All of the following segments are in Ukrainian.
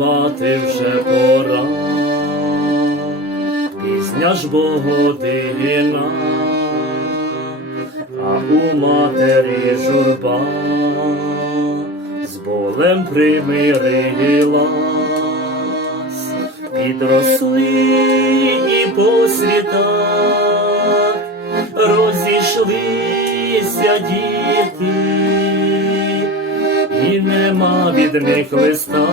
спати вже пора, пізня ж богодина, а у матері журба. З болем примирилась, підросли і по світах розійшлися діти. І нема від них листа,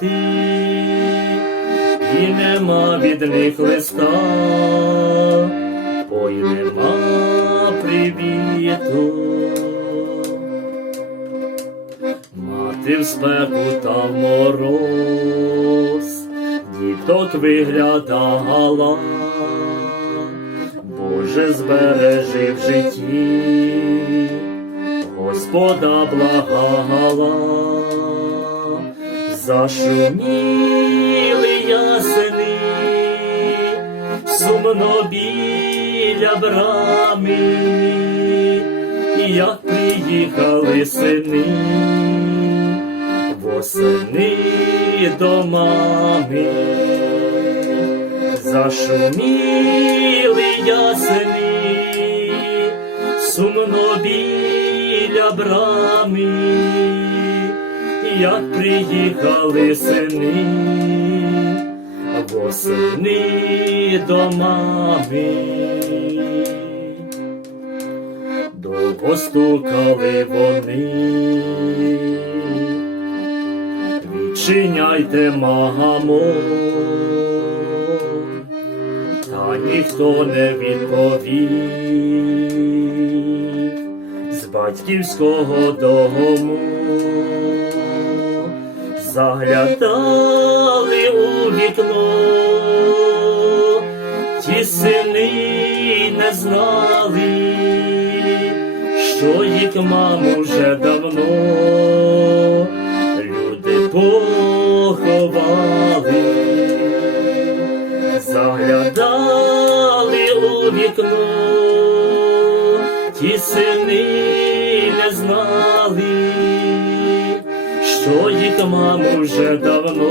діти, і нема від них листа, ой нема привіту. Мати в спеку та в мороз, діток виглядала, Боже збережи в житті, Господа благала, зашуміли ясени, сумно біля брами. Як приїхали сини, восени до мами, зашуміли ясени, сумно біля брами, як приїхали сини, восени до мами. Довго стукали вони, відчиняйте мамо, та ніхто не відповів. З батьківського дому, заглядали у вікно, ті сини не знали що їх маму вже давно. Люди поховали, заглядали у вікно, ті сини не знали, що їх маму вже давно.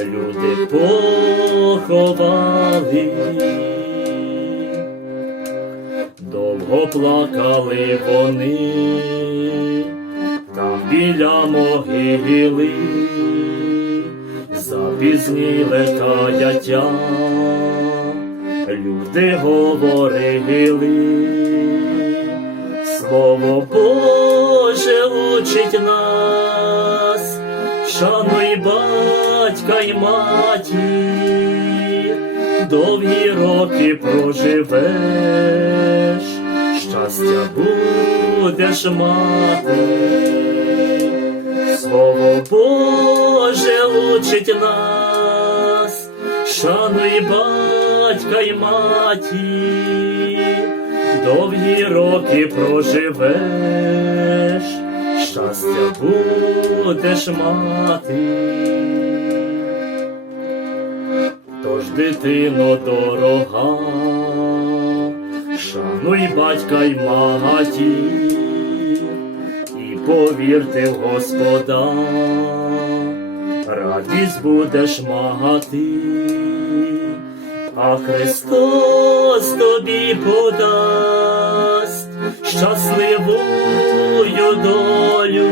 Люди поховали. Довго плакали вони. Там біля могили, запізніле каяття, люди говорили, слово Боже учить нас, шануй батька й матір, довгі роки проживеш, щастя будеш мати, слово Боже учить нас, шануй батька й матір, довгі роки проживеш, щастя будеш мати. Тож дитино дорога, шануй батька й матір, і повірте в Господа, радість будеш мати, а Христос тобі подасть щасливую долю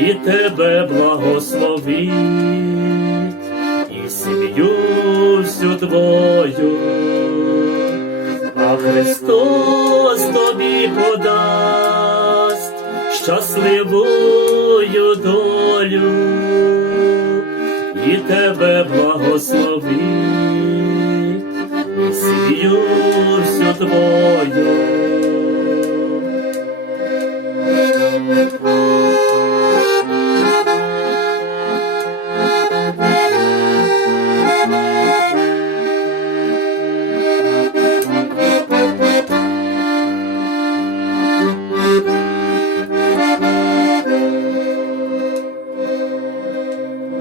і тебе благословить і сім'ю всю твою, а Христос тобі подасть щасливую долю, і тебе благословить, сім'ю всю твою.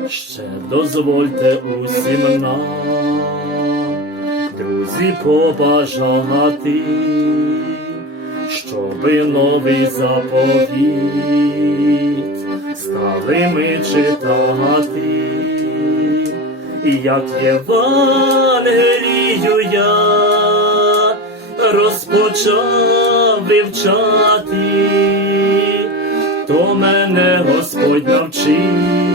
Ще дозвольте усім нам, друзі, побажати, щоби новий заповіт стали ми читати, як Євангелію я розпочав вивчати, то мене Господь навчив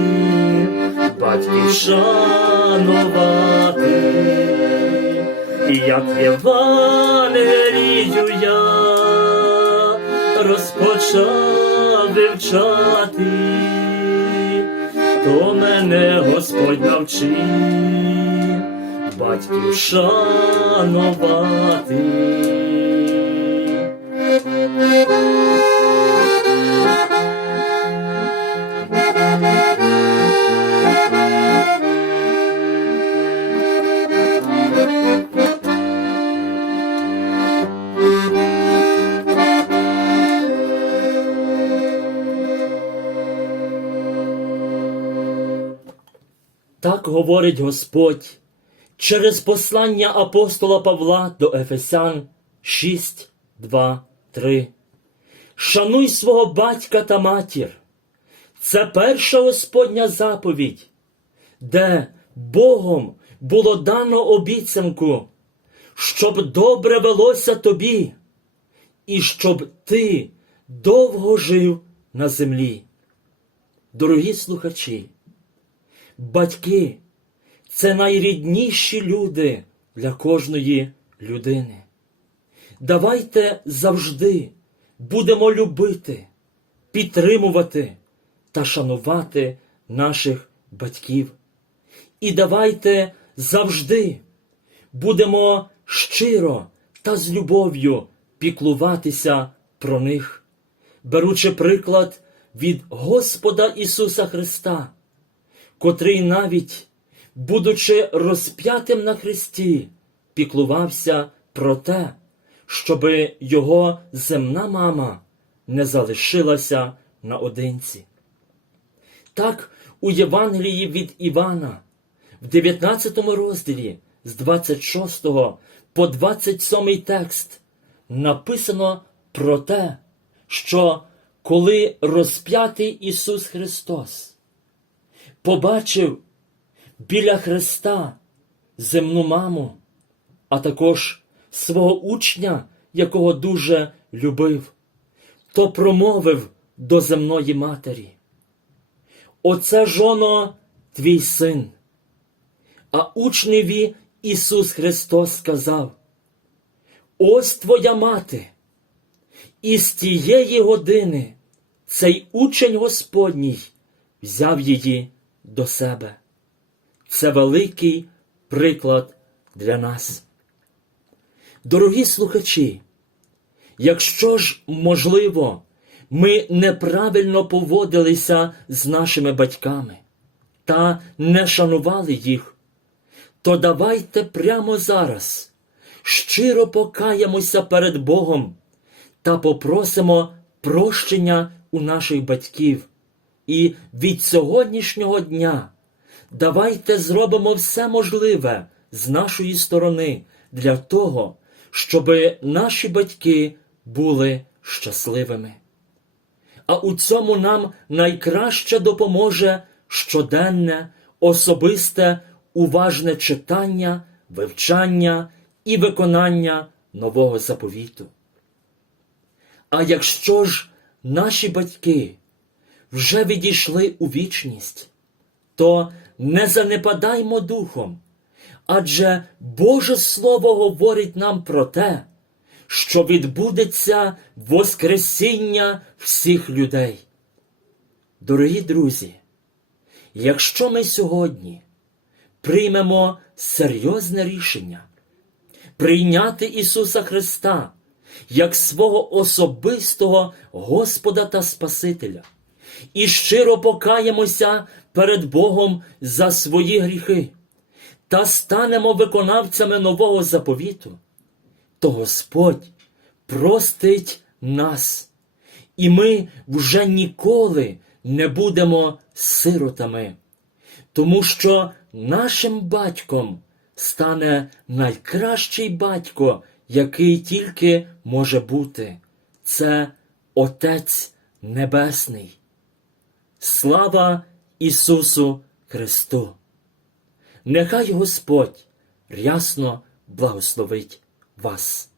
батьків шанувати, і як Євангелію я розпочав вивчати, то мене Господь навчив батьків шанувати. Так говорить Господь через послання апостола Павла до Ефесян 6, 2, 3. Шануй свого батька та матір. Це перша Господня заповідь, де Богом було дано обіцянку, щоб добре велося тобі, і щоб ти довго жив на землі. Дорогі слухачі, батьки це найрідніші люди для кожної людини. Давайте завжди будемо любити, підтримувати та шанувати наших батьків. І давайте завжди будемо щиро та з любов'ю піклуватися про них, беручи приклад від Господа Ісуса Христа, котрий навіть, будучи розп'ятим на Христі, піклувався про те, щоби його земна мама не залишилася наодинці. Так, у Євангелії від Івана, в 19 розділі з 26 по 27 текст написано про те, що коли розп'ятий Ісус Христос побачив біля Христа земну маму, а також свого учня, якого дуже любив, то промовив до земної матері. Оце жоно твій син. А учневі Ісус Христос сказав: Ось твоя мати. І з тієї години цей учень Господній взяв її до себе. Це великий приклад для нас. Дорогі слухачі, якщо ж можливо, ми неправильно поводилися з нашими батьками та не шанували їх, то давайте прямо зараз щиро покаємося перед Богом та попросимо прощення у наших батьків. І від сьогоднішнього дня давайте зробимо все можливе з нашої сторони для того, щоб наші батьки були щасливими. А у цьому нам найкраще допоможе щоденне, особисте, уважне читання, вивчання і виконання нового заповіту. А якщо ж наші батьки вже відійшли у вічність, то не занепадаймо духом, адже Боже Слово говорить нам про те, що відбудеться Воскресіння всіх людей. Дорогі друзі, якщо ми сьогодні приймемо серйозне рішення прийняти Ісуса Христа як свого особистого Господа та Спасителя, і щиро покаємося перед Богом за свої гріхи та станемо виконавцями нового заповіту, то Господь простить нас, і ми вже ніколи не будемо сиротами. тому що нашим батьком стане найкращий батько, який тільки може бути. Це Отець Небесний. Слава Ісусу Христу! Нехай Господь рясно благословить вас.